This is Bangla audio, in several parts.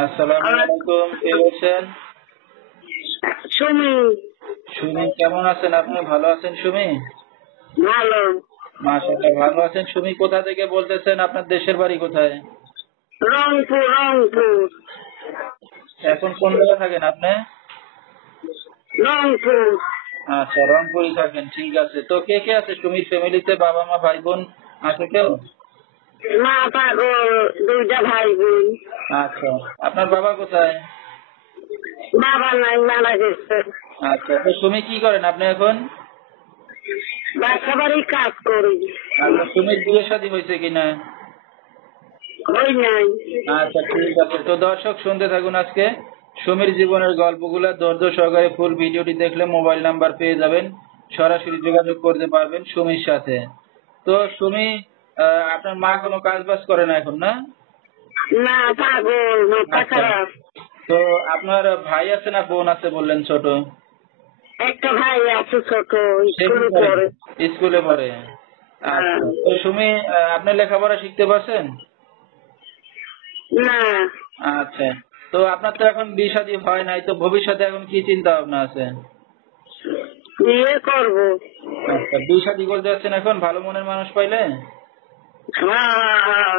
আসসালামু আলাইকুম, কে বলছেন? সুমি। সুমি কেমন আছেন আপনি? ভালো আছেন সুমি? ভালো। মাশাআল্লাহ ভালো আছেন। সুমি কোথা থেকে বলতেছেন? আপনার দেশের বাড়ি কোথায়? রংপুর রংপুর এখন কোন জায়গায় থাকেন আপনি? রংপুর। আচ্ছা, রংপুরই থাকেন, ঠিক আছে। তো কে কে আছে সুমির ফ্যামিলিতে? বাবা মা ভাই বোন আছে কেউ? মা পাগল, দুইটা ভাই বোন। আচ্ছা, আপনার বাবা কোথায়? বাবা নাই, মারা গেছে। আচ্ছা, তো সুমি কি করেন আপনি এখন? বাসা বাড়ি কাজ করি। আচ্ছা, সুমির বিয়ে শাদী হয়েছে কিনা? ওই নাই। আচ্ছা, ঠিক আছে। তো দর্শক শুনতে থাকুন আজকে সুমির জীবনের গল্পগুলো ধৈর্য সহকারে ফুল ভিডিওটি দেখলে মোবাইল নাম্বার পেয়ে যাবেন, সরাসরি যোগাযোগ করতে পারবেন সুমির সাথে। তো সুমি, আপনার মা কোনো কাজ বাজ করে না এখন, না? না, পাগল, মাথা আচ্ছা, খারাপ। তো আপনার ভাই আছে না বোন আছে বললেন ছোট? একটা ভাই আছে ছোট, সে কি স্কুলে করে? পড়ে। স্কুলে পড়ে। হ্যাঁ। আচ্ছা, তো সুমি, আপনি লেখাপড়া শিখতে পারছেন? না, আচ্ছা, তো আপনার তো এখন বিয়ে শাদী হয় নাই, তো ভবিষ্যতে এখন কি চিন্তা ভাবনা আছে? বিয়ে করবো। আচ্ছা, বিয়ে শাদী করতে যাচ্ছেন এখন ভালো মনের মানুষ পাইলে? হ্যাঁ,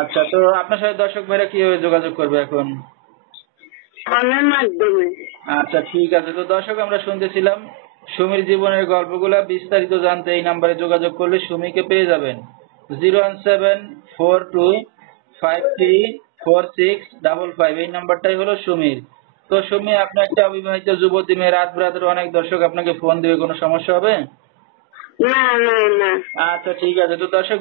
আচ্ছা, তো আপনার সাথে দর্শক ভাইরা কিভাবে যোগাযোগ করবে এখন? ফোনের মাধ্যমে। আচ্ছা, ঠিক আছে। তো দর্শক, আমরা শুনতেছিলাম সুমির জীবনের গল্পগুলা বিস্তারিত জানতে এই নাম্বারে যোগাযোগ করলে সুমিকে পেয়ে যাবেন। 01742534655, এই নাম্বারটাই হলো সুমির। তো সুমি, আপনি একটা অবিবাহিত যুবতী মেয়ে, রাত বিরাতের অনেক দর্শক আপনাকে ফোন দেবে, কোনো সমস্যা হবে? না না না। আচ্ছা, ঠিক আছে। তো দর্শক